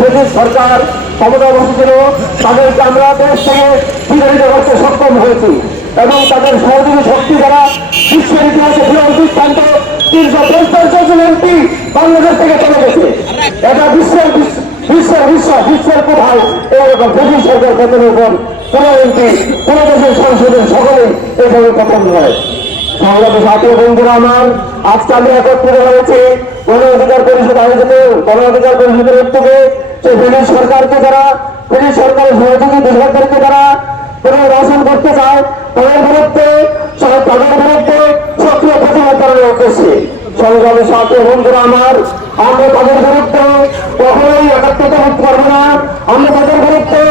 British সরকার ক্ষমতা বসেছিল তাদেরকে আমরা দেশ থেকে বিতাড়িত করতে সক্ষম হয়েছি এবং তাদের সহযোগী শক্তি দ্বারা বিশ্বের ইতিহাসে দৃষ্টান্ত 350 জন এমপি বাংলাদেশ থেকে চলে গেছে। এটা বিশ্বের কোথাও এরকম ব্রিটিশ সরকার পতনের উপর কোন এমপি কোন দেশের সংসদের সকলেই এভাবে পতন নয়। সংগ্রামী সাথী বন্ধুরা আমার, আজকে আমি একত্রিত হয়েছি গণ অধিকার পরিষদ আয়োজিত গণ অধিকার পরিষদের উদ্যোগে সেই ব্রিটিশ সরকারকে যারা ব্রিটিশ সরকারের সহযোগী দেশবাসীদেরকে যারা পুনর্বাসন করতে চায় তাদের বিরুদ্ধে সক্রিয় প্রতিবাদ করার উদ্দেশ্যে সংগ্রামী সাথী বন্ধুরা আমার, আমরা তাদের বিরুদ্ধে কখনোই একাত্মতা করবো না। আমরা তাদের বিরুদ্ধে